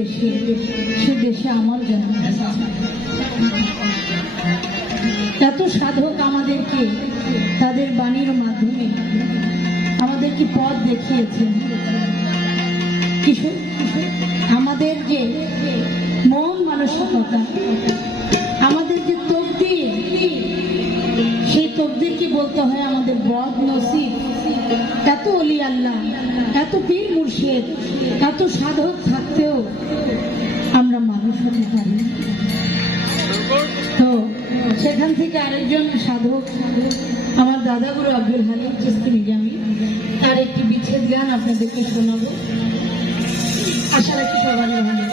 দেশে, সে দেশে আমার জন্ম। এত সাধক আমাদেরকে তাদের বাণীর মাধ্যমে আমাদেরকে পথ দেখিয়েছেন। আমাদের যে মন মানসিকতা, আমাদের যে তকদির, সেই তকদিরকে বলতে হয় আমাদের বদ নসিব। এত ওলি আল্লাহ, এত পীর মুর্শিদ, এত সাধক থাকতেও আমরা মানুষ হতে পারি। তো সেখান থেকে আরেকজন সাধক, আমার দাদাগুরু আব্দুল হালিম চিশতি নিজামী, তার একটি বিচ্ছেদ গান আপনাদেরকে শোনাবো। আশা রাখি সবারই ভালো।